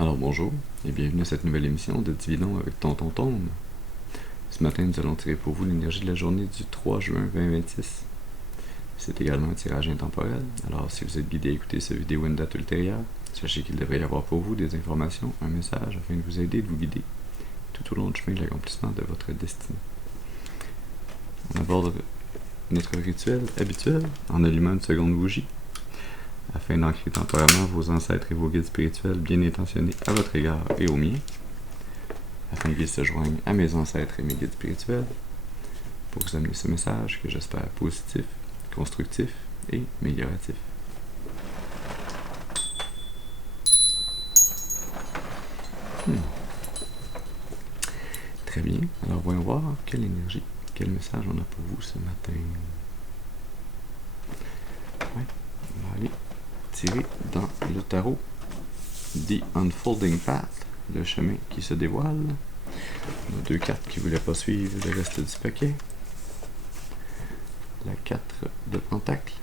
Alors bonjour et bienvenue à cette nouvelle émission de Dividons avec Tonton Tome. Ce matin, nous allons tirer pour vous l'énergie de la journée du 3 juin 2026. C'est également un tirage intemporel, alors si vous êtes guidé à écouter cette vidéo à une date ultérieure, sachez qu'il devrait y avoir pour vous des informations, un message afin de vous aider et de vous guider tout au long du chemin de l'accomplissement de votre destinée. On aborde notre rituel habituel en allumant une seconde bougie, afin d'ancrer temporairement vos ancêtres et vos guides spirituels bien intentionnés à votre égard et au mien, afin qu'ils se joignent à mes ancêtres et mes guides spirituels, pour vous amener ce message que j'espère positif, constructif et amélioratif. Très bien, alors voyons voir quelle énergie, quel message on a pour vous ce matin. Ouais, on va aller tirer dans le tarot The Unfolding Path, le chemin qui se dévoile. On a deux cartes qui ne voulaient pas suivre le reste du paquet. La 4 de Pentacle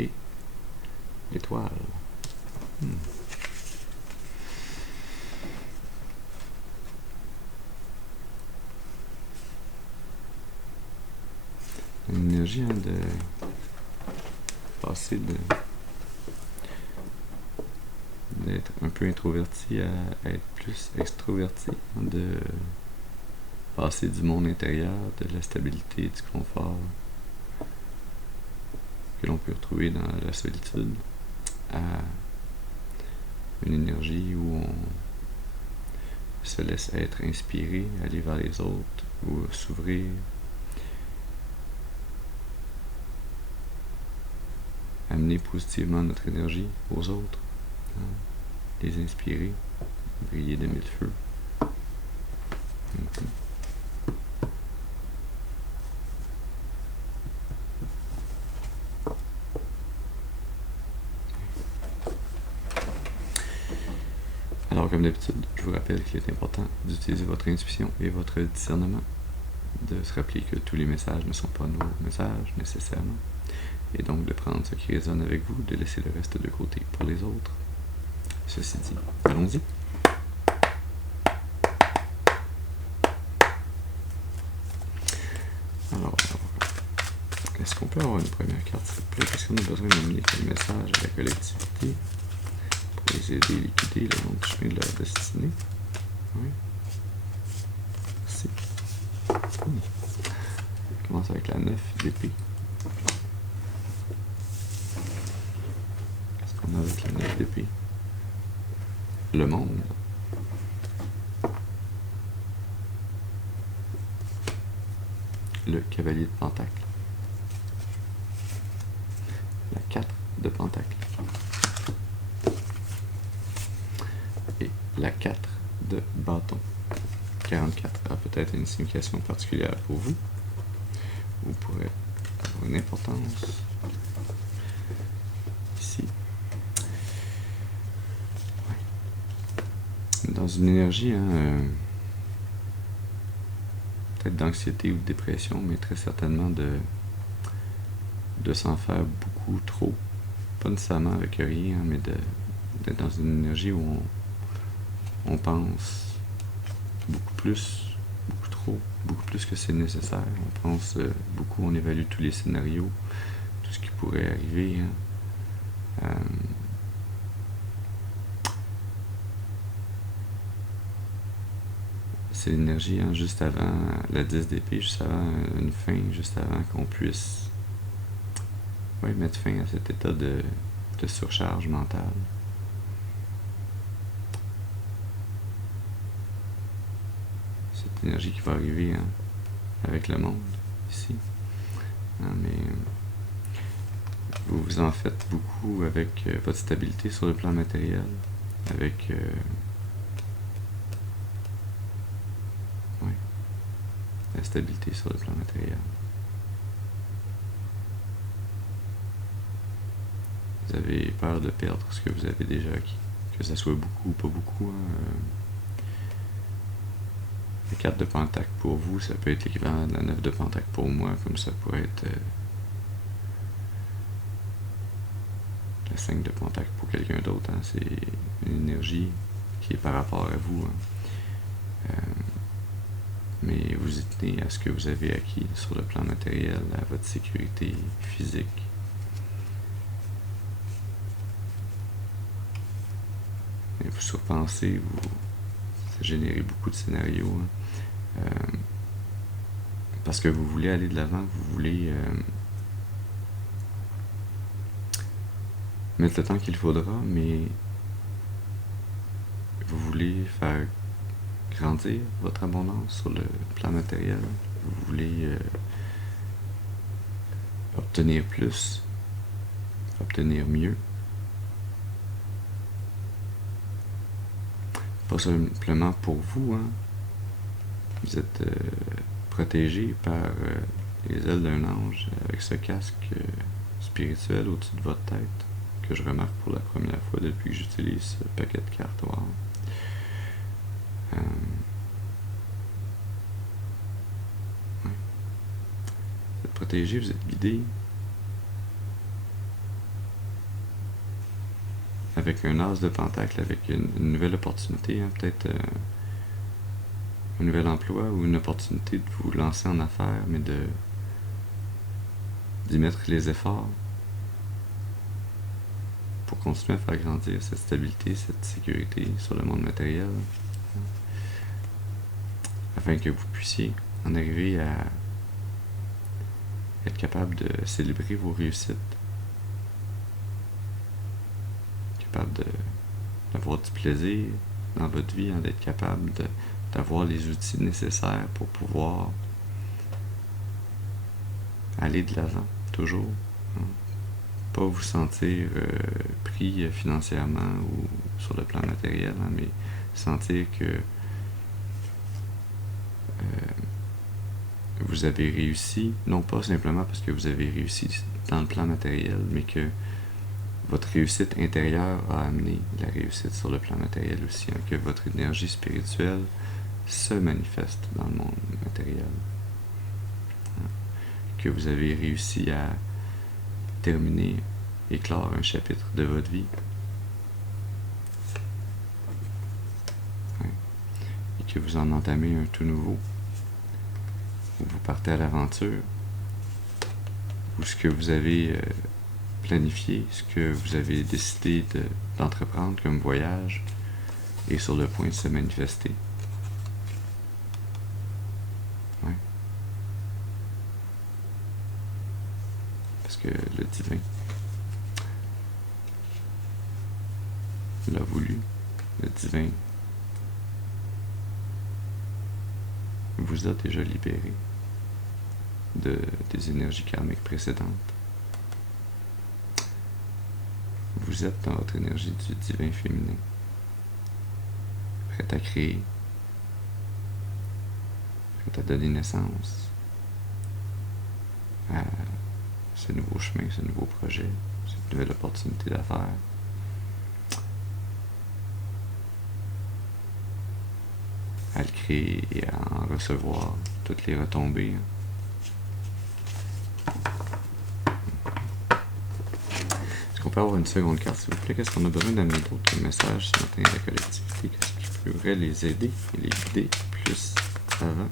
et l'étoile. Une énergie de passer d'être un peu introverti à être plus extroverti, de passer du monde intérieur, de la stabilité, du confort que l'on peut retrouver dans la solitude, à une énergie où on se laisse être inspiré, aller vers les autres ou s'ouvrir, amener positivement notre énergie aux autres, les inspirer, briller de mille feux. Alors, comme d'habitude, je vous rappelle qu'il est important d'utiliser votre intuition et votre discernement, de se rappeler que tous les messages ne sont pas nos messages nécessairement, et donc de prendre ce qui résonne avec vous, de laisser le reste de côté pour les autres. Ceci dit, allons-y. Alors, est-ce qu'on peut avoir une première carte, s'il vous plaît? Est-ce qu'on a besoin d'amener quel message à la collectivité pour les aider à liquider le long du chemin de leur destinée? Oui. Merci. On commence avec la 9 d'épée. Qu'est-ce qu'on a avec la 9 d'épée? Le monde. Le cavalier de pentacle. La 4 de pentacle. Et la 4 de bâton. 44 a peut-être une signification particulière pour vous. Vous pourrez avoir une importance ici. Ouais. Dans une énergie, peut-être d'anxiété ou de dépression, mais très certainement de s'en faire beaucoup trop. Pas nécessairement avec rien, mais d'être dans une énergie où on pense beaucoup plus, beaucoup trop, beaucoup plus que c'est nécessaire. On pense beaucoup, on évalue tous les scénarios, tout ce qui pourrait arriver. C'est l'énergie juste avant la 10 d'épée, juste avant une fin, juste avant qu'on puisse mettre fin à cet état de surcharge mentale. Cette énergie qui va arriver avec le monde ici. Mais vous vous en faites beaucoup avec votre stabilité sur le plan matériel, avec la stabilité sur le plan matériel. Vous avez peur de perdre ce que vous avez déjà acquis, que ça soit beaucoup ou pas beaucoup. La 4 de pentacle pour vous, ça peut être l'équivalent de la 9 de pentacle pour moi, comme ça pourrait être la 5 de pentacle pour quelqu'un d'autre. C'est une énergie qui est par rapport à vous. Mais vous y tenez à ce que vous avez acquis sur le plan matériel, à votre sécurité physique. Et vous surpensez, ça génère beaucoup de scénarios. Parce que vous voulez aller de l'avant, vous voulez mettre le temps qu'il faudra, mais vous voulez faire grandir votre abondance sur le plan matériel. Vous voulez obtenir plus, obtenir mieux. Pas simplement pour vous, hein. Vous êtes protégé par les ailes d'un ange avec ce casque spirituel au-dessus de votre tête que je remarque pour la première fois depuis que j'utilise ce paquet de cartes. Wow. Ouais. Vous êtes protégé, vous êtes guidé avec un as de pentacle, avec une nouvelle opportunité, hein, peut-être un nouvel emploi ou une opportunité de vous lancer en affaires, mais d'y mettre les efforts pour continuer à faire grandir cette stabilité, cette sécurité sur le monde matériel, afin que vous puissiez en arriver à être capable de célébrer vos réussites, capable d'avoir du plaisir dans votre vie, hein, d'être capable d'avoir les outils nécessaires pour pouvoir aller de l'avant, toujours. Hein. Pas vous sentir pris financièrement ou sur le plan matériel, hein, mais sentir que vous avez réussi, non pas simplement parce que vous avez réussi dans le plan matériel, mais que votre réussite intérieure a amené la réussite sur le plan matériel aussi, hein, que votre énergie spirituelle se manifeste dans le monde matériel. Hein, que vous avez réussi à terminer et clore un chapitre de votre vie. Hein, et que vous en entamez un tout nouveau, où vous partez à l'aventure, où ce que vous avez planifié, ce que vous avez décidé d'entreprendre comme voyage est sur le point de se manifester. Ouais. Parce que le divin l'a voulu, le divin vous a déjà libéré des énergies karmiques précédentes. Vous êtes dans votre énergie du divin féminin, prête à créer, prête à donner naissance à ce nouveau chemin, ce nouveau projet, cette nouvelle opportunité d'affaires. À le créer et à en recevoir toutes les retombées. Est-ce qu'on peut avoir une seconde carte, s'il vous plaît? Qu'est-ce qu'on a besoin d'amener d'autres messages ce matin à la collectivité? Qu'est-ce qui pourrait les aider et les guider plus avant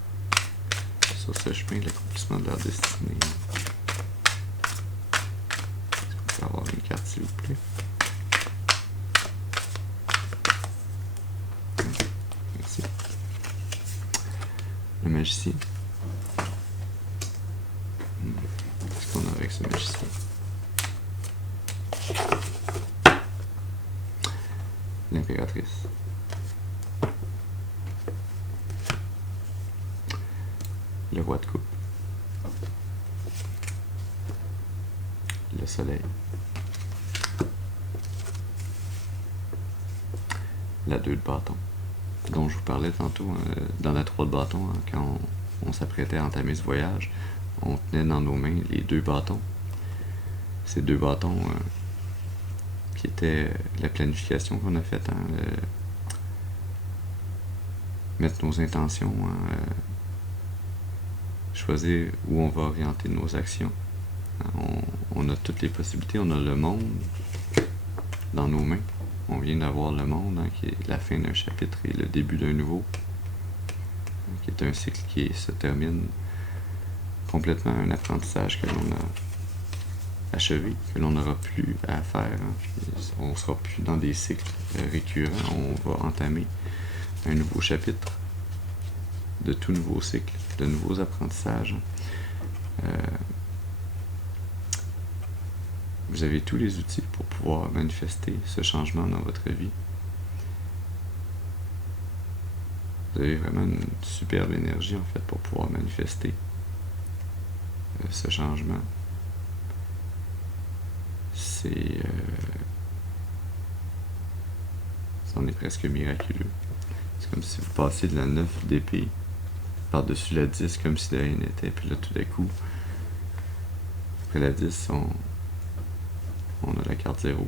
sur ce chemin de l'accomplissement de leur destinée? Est-ce qu'on peut avoir une carte, s'il vous plaît? Merci. Le magicien. Qu'est-ce qu'on a avec ce magicien? L'impératrice. Le roi de coupe. Le soleil. La 2 de bâton, dont je vous parlais tantôt, dans la 3 de bâton, hein, quand on s'apprêtait à entamer ce voyage, on tenait dans nos mains les 2 bâtons. Ces 2 bâtons qui étaient la planification qu'on a faite, hein, mettre nos intentions, hein, choisir où on va orienter nos actions. On a toutes les possibilités, on a le monde dans nos mains. On vient d'avoir le monde, hein, qui est la fin d'un chapitre et le début d'un nouveau, qui est un cycle qui se termine complètement, un apprentissage que l'on a achevé, que l'on n'aura plus à faire. Hein. On ne sera plus dans des cycles récurrents, on va entamer un nouveau chapitre de tout nouveau cycle, de nouveaux apprentissages. Vous avez tous les outils pour pouvoir manifester ce changement dans votre vie. Vous avez vraiment une superbe énergie en fait pour pouvoir manifester ce changement. C'en est presque miraculeux. C'est comme si vous passiez de la 9 d'épée par-dessus la 10 comme si de rien n'était, puis là tout d'un coup, après la 10, on a la carte 0,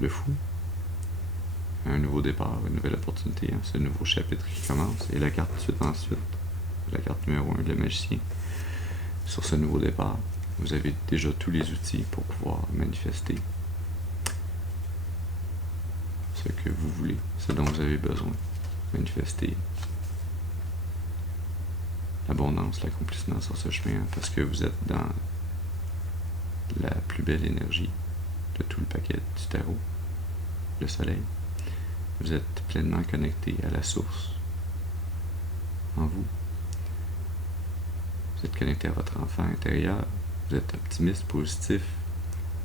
le fou, un nouveau départ, une nouvelle opportunité, hein, ce nouveau chapitre qui commence, et la carte ensuite, la carte numéro 1, le magicien. Sur ce nouveau départ, vous avez déjà tous les outils pour pouvoir manifester ce que vous voulez, ce dont vous avez besoin. Manifester l'abondance, l'accomplissement sur ce chemin, hein, parce que vous êtes dans la plus belle énergie de tout le paquet du tarot, le soleil. Vous êtes pleinement connecté à la source en vous. Vous êtes connecté à votre enfant intérieur. Vous êtes optimiste, positif,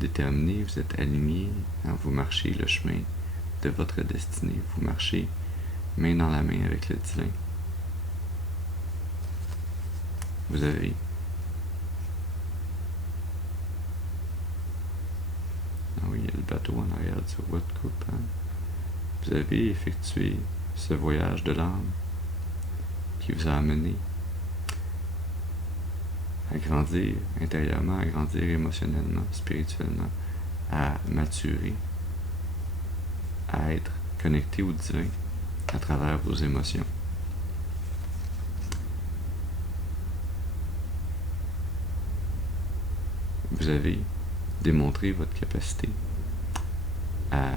déterminé. Vous êtes aligné. Vous marchez le chemin de votre destinée. Vous marchez main dans la main avec le divin. Vous avez il y a le bateau en arrière sur votre coupe. Hein. Vous avez effectué ce voyage de l'âme qui vous a amené à grandir intérieurement, à grandir émotionnellement, spirituellement, à maturer, à être connecté au divin à travers vos émotions. Vous avez démontré votre capacité à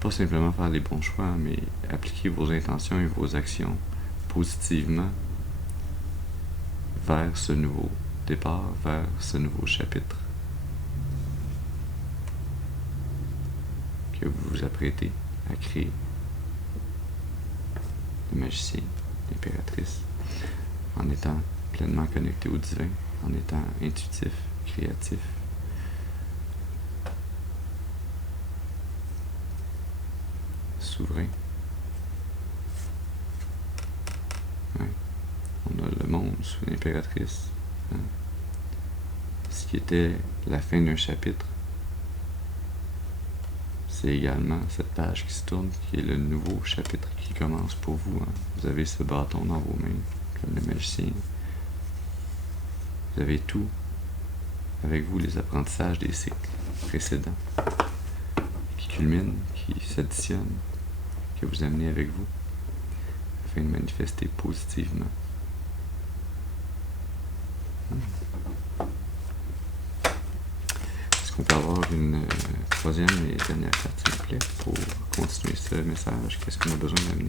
pas simplement faire les bons choix, mais appliquer vos intentions et vos actions positivement vers ce nouveau départ, vers ce nouveau chapitre que vous vous apprêtez à créer. Le magicien, l'impératrice, en étant pleinement connecté au divin, en étant intuitif, créatif. Souverain. Ouais. On a le monde sous l'impératrice. Hein. Ce qui était la fin d'un chapitre, c'est également cette page qui se tourne, qui est le nouveau chapitre qui commence pour vous. Hein. Vous avez ce bâton dans vos mains, comme le magicien. Vous avez tout avec vous, les apprentissages des cycles précédents qui culminent, qui s'additionnent, que vous amenez avec vous afin de manifester positivement. Est-ce qu'on peut avoir une troisième et dernière carte, s'il vous plaît, pour continuer ce message? Qu'est-ce qu'on a besoin d'amener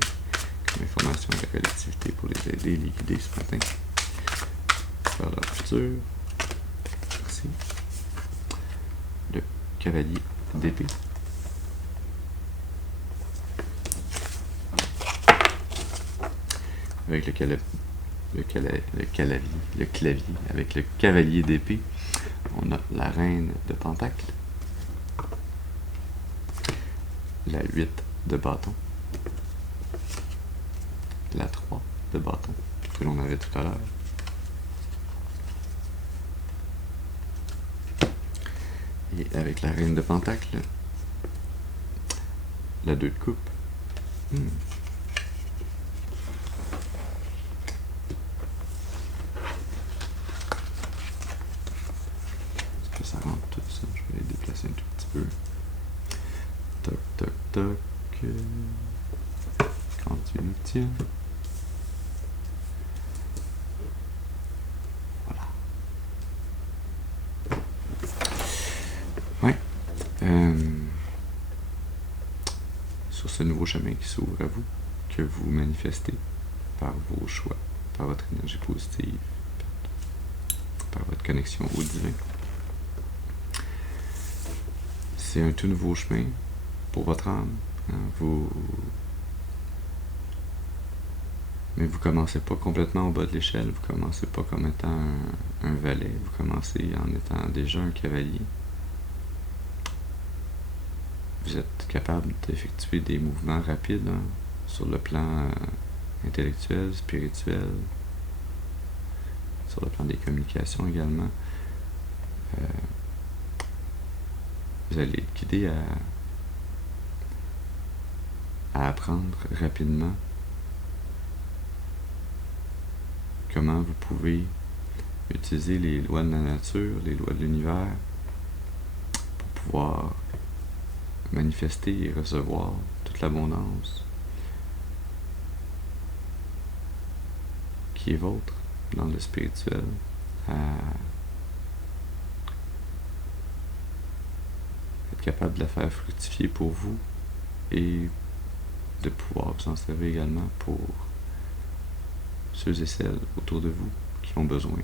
comme information à la collectivité pour les aider, les guider ce matin vers leur futur? Merci. Le cavalier d'épée. Avec le clavier, avec le cavalier d'épée, on a la reine de pentacle, la 8 de bâton, la 3 de bâton, que l'on avait tout à l'heure, et avec la reine de pentacle, la 2 de coupe. Ça rentre tout ça, je vais les déplacer un tout petit peu. Toc, toc, toc. Quand tu nous tiens. Voilà. Ouais. sur ce nouveau chemin qui s'ouvre à vous, que vous manifestez par vos choix, par votre énergie positive, par votre connexion au divin. C'est un tout nouveau chemin pour votre âme. Mais vous commencez pas complètement au bas de l'échelle, vous commencez pas comme étant un valet, vous commencez en étant déjà un cavalier. Vous êtes capable d'effectuer des mouvements rapides sur le plan intellectuel, spirituel, sur le plan des communications également. Vous allez être guidé à apprendre rapidement comment vous pouvez utiliser les lois de la nature, les lois de l'univers pour pouvoir manifester et recevoir toute l'abondance qui est vôtre dans le spirituel, être capable de la faire fructifier pour vous et de pouvoir vous en servir également pour ceux et celles autour de vous qui ont besoin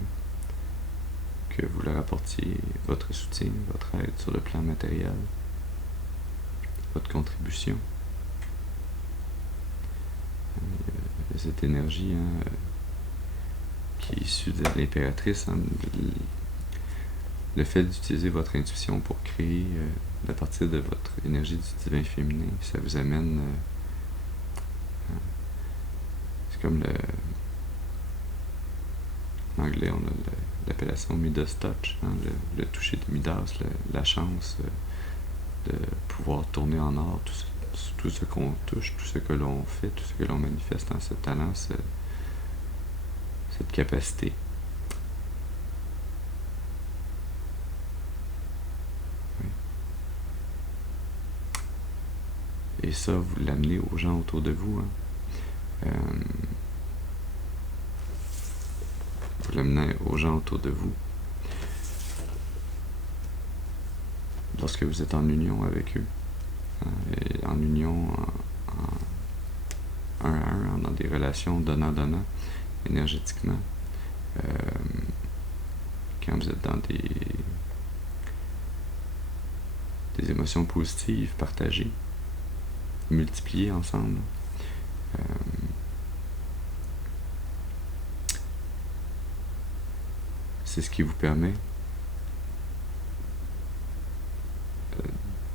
que vous leur apportiez votre soutien, votre aide sur le plan matériel, votre contribution. Cette énergie qui est issue de l'impératrice, le fait d'utiliser votre intuition pour créer à partir de votre énergie du divin féminin, ça vous amène c'est comme en anglais on a l'appellation Midas Touch, le toucher de Midas, la chance de pouvoir tourner en or tout ce qu'on touche, tout ce que l'on fait, tout ce que l'on manifeste dans ce talent, cette capacité. Oui. Et ça, vous l'amenez aux gens autour de vous. Vous l'amenez aux gens autour de vous. Lorsque vous êtes en union avec eux, et en union un à un, dans des relations donnant-donnant, énergétiquement, quand vous êtes dans des émotions positives, partagées, multipliées ensemble, c'est ce qui vous permet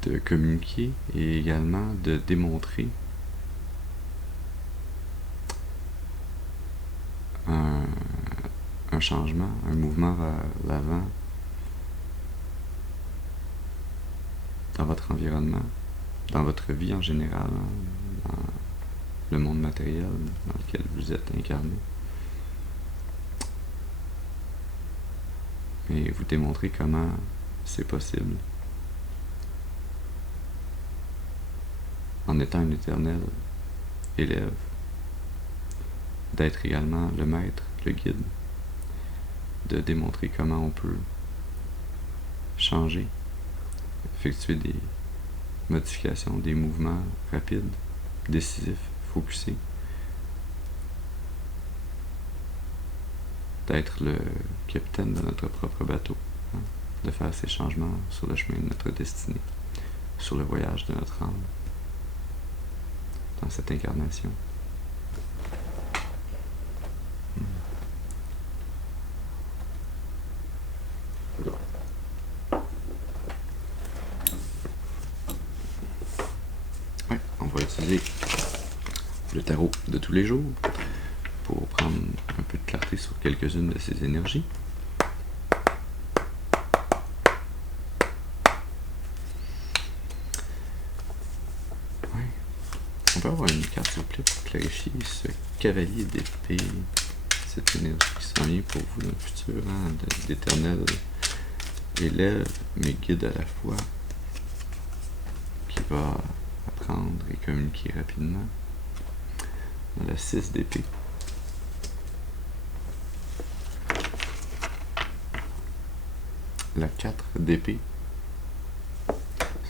de communiquer et également de démontrer un changement, un mouvement vers l'avant dans votre environnement, dans votre vie en général, dans le monde matériel dans lequel vous êtes incarné. Et vous démontrez comment c'est possible en étant un éternel élève, d'être également le maître, le guide, de démontrer comment on peut changer, effectuer des modifications, des mouvements rapides, décisifs, focusés, d'être le capitaine de notre propre bateau, de faire ces changements sur le chemin de notre destinée, sur le voyage de notre âme, dans cette incarnation. Ouais, on va utiliser le tarot de tous les jours pour prendre un peu de clarté sur quelques-unes de ces énergies. On peut avoir une carte, s'il vous plaît, pour clarifier ce cavalier d'épée, cette énergie qui s'en vient pour vous dans le futur, d'éternel élève, mais guide à la fois, qui va apprendre et communiquer rapidement. On a la 6 d'épée. La 4 d'épée.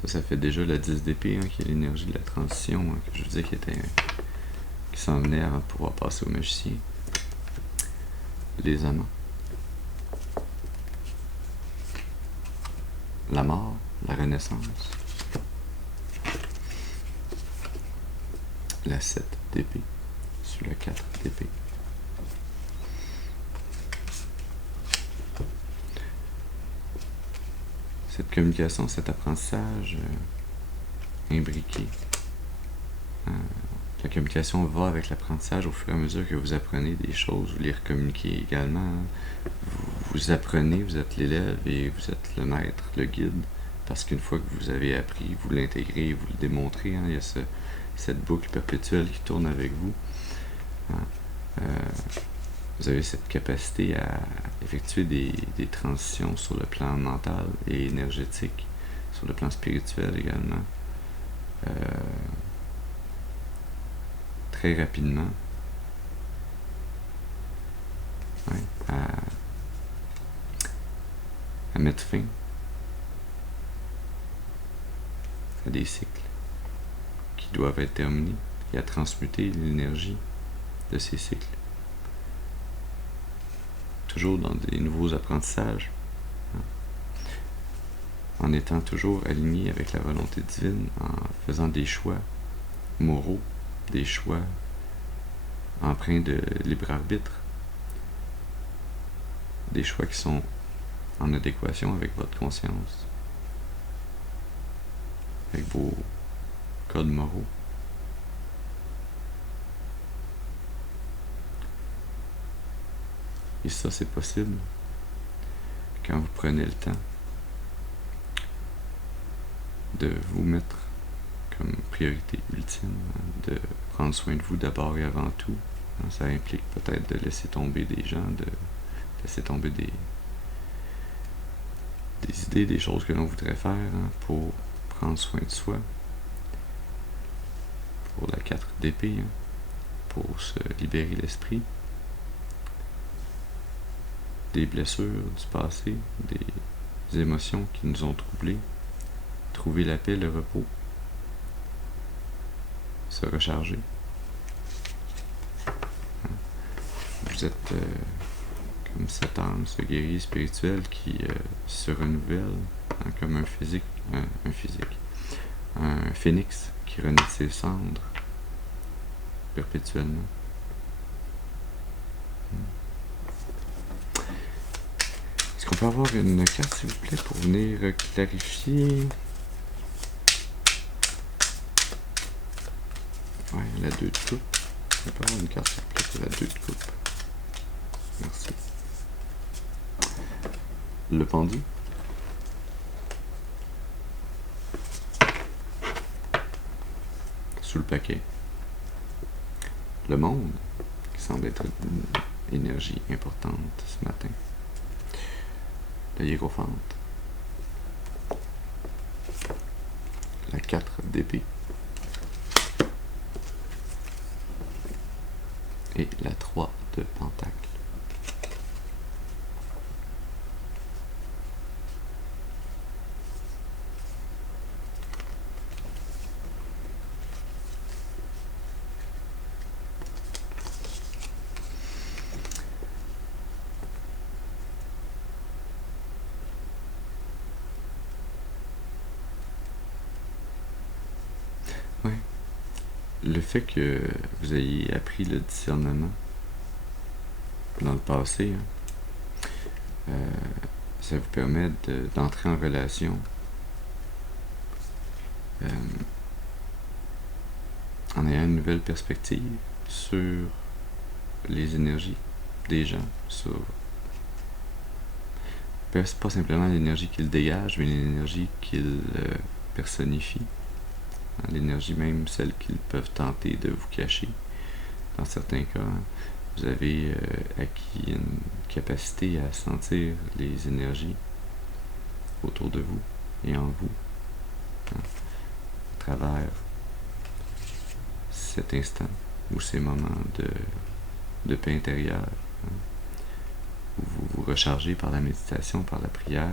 Ça fait déjà la 10 d'épée, qui est l'énergie de la transition, que je vous disais qui s'en venait avant de pouvoir passer au magicien. Les amants. La mort, la renaissance. La 7 d'épée sur la 4 d'épée. Cette communication, cet apprentissage imbriqué. La communication va avec l'apprentissage au fur et à mesure que vous apprenez des choses, vous les recommuniquez également. Vous apprenez, vous êtes l'élève et vous êtes le maître, le guide, parce qu'une fois que vous avez appris, vous l'intégrez, vous le démontrez. Il y a cette boucle perpétuelle qui tourne avec vous. Vous avez cette capacité à effectuer des transitions sur le plan mental et énergétique, sur le plan spirituel également, très rapidement, à mettre fin à des cycles qui doivent être terminés et à transmuter l'énergie de ces cycles. Toujours dans des nouveaux apprentissages, en étant toujours aligné avec la volonté divine, en faisant des choix moraux, des choix empreints de libre arbitre, des choix qui sont en adéquation avec votre conscience, avec vos codes moraux. Et ça, c'est possible quand vous prenez le temps de vous mettre comme priorité ultime, de prendre soin de vous d'abord et avant tout. Ça implique peut-être de laisser tomber des gens, de laisser tomber des idées, des choses que l'on voudrait faire pour prendre soin de soi. Pour la 4 d'épée, pour se libérer l'esprit des blessures du passé, des émotions qui nous ont troublés, trouver la paix, le repos, se recharger. Vous êtes comme cette âme, ce guerrier spirituel qui se renouvelle, comme un phénix qui renaît de ses cendres perpétuellement. Est-ce qu'on peut avoir une carte, s'il vous plaît, pour venir clarifier? Ouais, la 2 de coupe. On peut avoir une carte, s'il vous plaît, pour la 2 de coupe. Merci. Le pendu. Sous le paquet. Le monde, qui semble être une énergie importante ce matin. Le hiérophante. La 4 d'épée. Et la 3 de pentacle. Ouais. Le fait que vous ayez appris le discernement dans le passé, ça vous permet d'entrer en relation en ayant une nouvelle perspective sur les énergies des gens, sur pas simplement l'énergie qu'ils dégagent, mais l'énergie qu'ils personnifient, l'énergie même celle qu'ils peuvent tenter de vous cacher. Dans certains cas, vous avez acquis une capacité à sentir les énergies autour de vous et en vous, à travers cet instant ou ces moments de paix intérieure, où vous vous rechargez par la méditation, par la prière.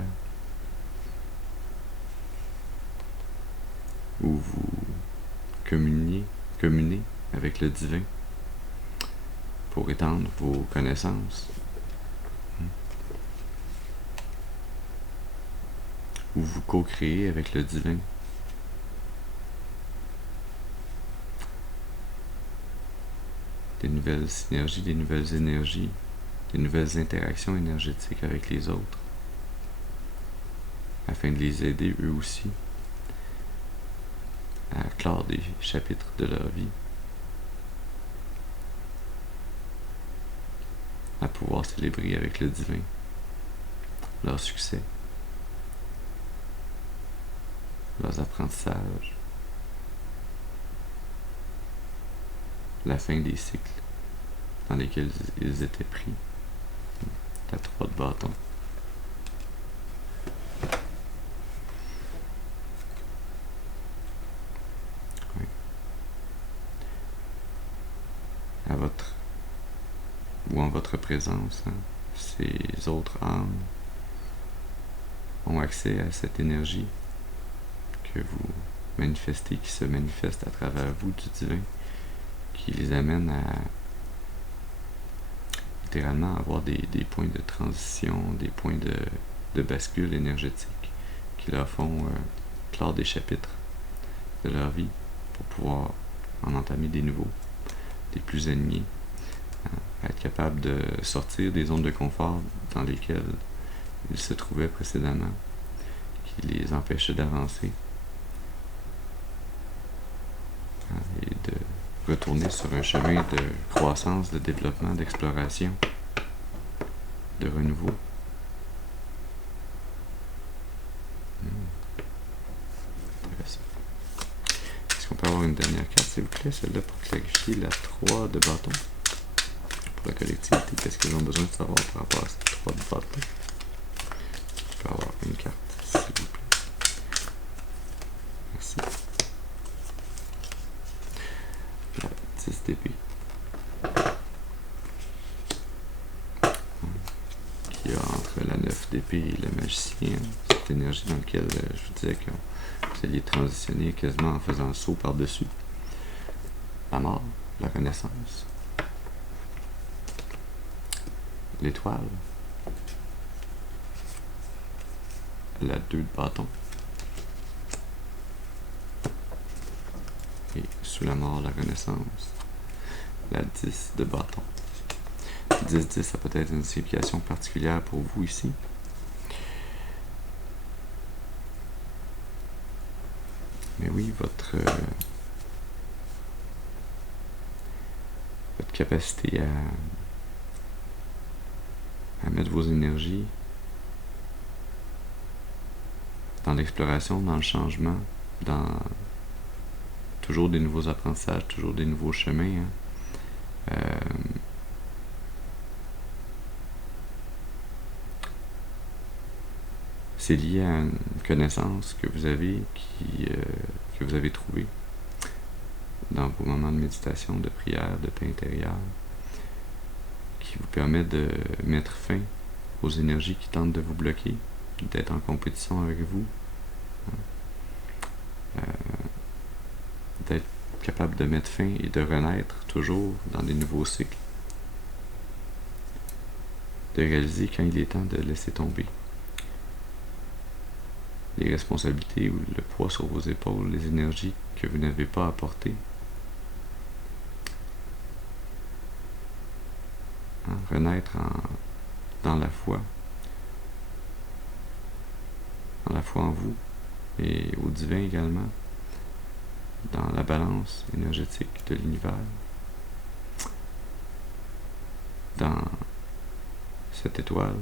où vous communez avec le divin pour étendre vos connaissances, où vous co-créez avec le divin. Des nouvelles synergies, des nouvelles énergies, des nouvelles interactions énergétiques avec les autres, afin de les aider eux aussi à clore des chapitres de leur vie, à pouvoir célébrer avec le divin leur succès, leurs apprentissages, la fin des cycles dans lesquels ils étaient pris. La 3 de bâton. Oui. À votre ou en votre présence, ces autres âmes ont accès à cette énergie que vous manifestez, qui se manifeste à travers vous du divin, qui les amène à littéralement avoir des points de transition, des points de bascule énergétique qui leur font clore des chapitres de leur vie pour pouvoir en entamer des nouveaux, des plus alignés, être capable de sortir des zones de confort dans lesquelles ils se trouvaient précédemment, qui les empêchaient d'avancer, et de retourner sur un chemin de croissance, de développement, d'exploration, de renouveau. Intéressant. Est-ce qu'on peut avoir une dernière carte, s'il vous plaît, celle-là, pour clarifier la 3 de bâton pour la collectivité? Qu'est-ce qu'ils ont besoin de savoir par rapport à cette 3 de bâton? Je peux avoir une carte, s'il vous plaît. Merci. La 10 d'épée. Qui a entre la 9 d'épée et le magicien, cette énergie dans laquelle je vous disais que vous alliez transitionner quasiment en faisant un saut par-dessus. La mort, la renaissance. L'étoile. La 2 de bâton. Et sous la mort, la renaissance. La 10 de bâton. 10-10, ça peut être une signification particulière pour vous ici. Mais oui, votre capacité à mettre vos énergies dans l'exploration, dans le changement, dans toujours des nouveaux apprentissages, toujours des nouveaux chemins. C'est lié à une connaissance que vous avez, que vous avez trouvée dans vos moments de méditation, de prière, de paix intérieure, qui vous permet de mettre fin aux énergies qui tentent de vous bloquer, d'être en compétition avec vous, d'être capable de mettre fin et de renaître toujours dans des nouveaux cycles, de réaliser quand il est temps de laisser tomber les responsabilités ou le poids sur vos épaules, les énergies que vous n'avez pas apportées. Renaître dans la foi en vous et au divin également, dans la balance énergétique de l'univers, dans cette étoile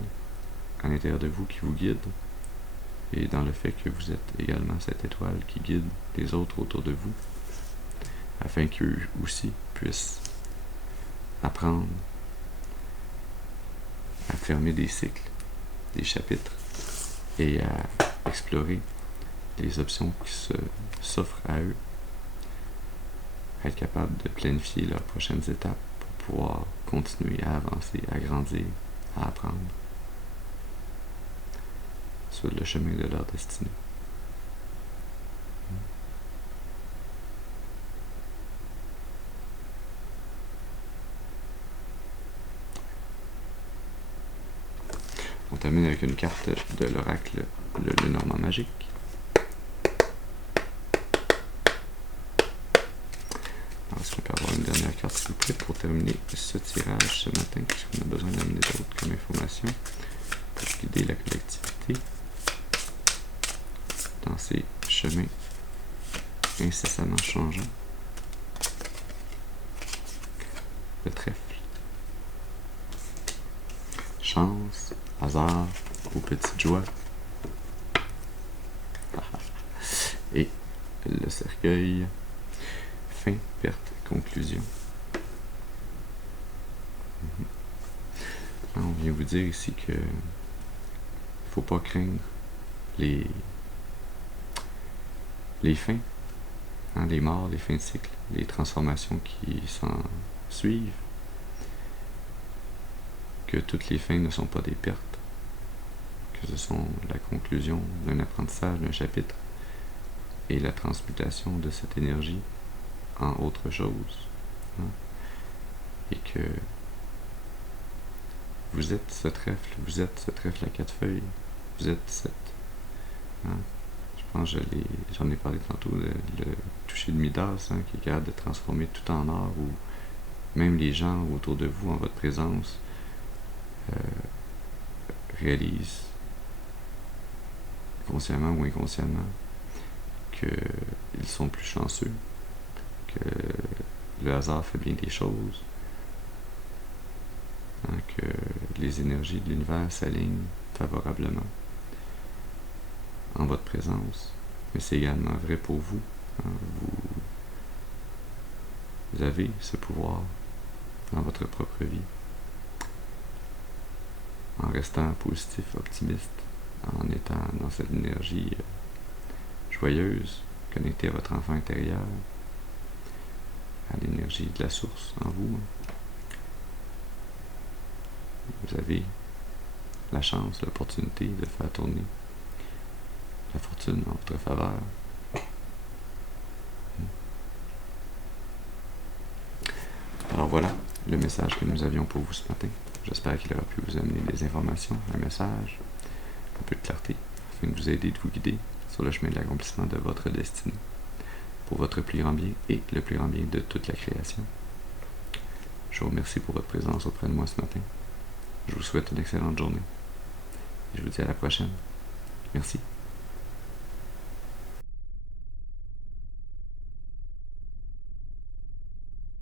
à l'intérieur de vous qui vous guide, et dans le fait que vous êtes également cette étoile qui guide les autres autour de vous, afin qu'eux aussi puissent apprendre à fermer des cycles, des chapitres, et à explorer les options qui s'offrent à eux, à être capable de planifier leurs prochaines étapes pour pouvoir continuer à avancer, à grandir, à apprendre sur le chemin de leur destinée. termine avec une carte de l'oracle, le Normand magique. Alors, est-ce qu'on peut avoir une dernière carte, s'il vous plaît, pour terminer ce tirage ce matin? Est-ce qu'on a besoin d'amener d'autres comme information pour guider la collectivité dans ces chemins incessamment changeants? Le trèfle. Chance, hasard, aux petites joies. Et le cercueil. Fin, perte, conclusion. On vient vous dire ici que faut pas craindre les fins, hein, les morts, les fins de cycle, les transformations qui s'en suivent, que toutes les fins ne sont pas des pertes, que ce sont la conclusion d'un apprentissage, d'un chapitre, et la transmutation de cette énergie en autre chose, hein, et que vous êtes ce trèfle à 4 feuilles, vous êtes cette, hein, je pense que j'en ai parlé tantôt, le toucher de Midas, hein, qui est capable de transformer tout en or, ou même les gens autour de vous, en votre présence, réalisent, consciemment ou inconsciemment, qu'ils sont plus chanceux, que le hasard fait bien des choses, hein, que les énergies de l'univers s'alignent favorablement en votre présence, mais c'est également vrai pour vous, hein, vous avez ce pouvoir dans votre propre vie, en restant positif, optimiste, en étant dans cette énergie joyeuse, connectée à votre enfant intérieur, à l'énergie de la source en vous. Vous avez la chance, l'opportunité de faire tourner la fortune en votre faveur. Alors voilà le message que nous avions pour vous ce matin. J'espère qu'il aura pu vous amener des informations, un message, un peu de clarté, afin de vous aider, de vous guider sur le chemin de l'accomplissement de votre destinée, pour votre plus grand bien et le plus grand bien de toute la création. Je vous remercie pour votre présence auprès de moi ce matin. Je vous souhaite une excellente journée. Et je vous dis à la prochaine. Merci.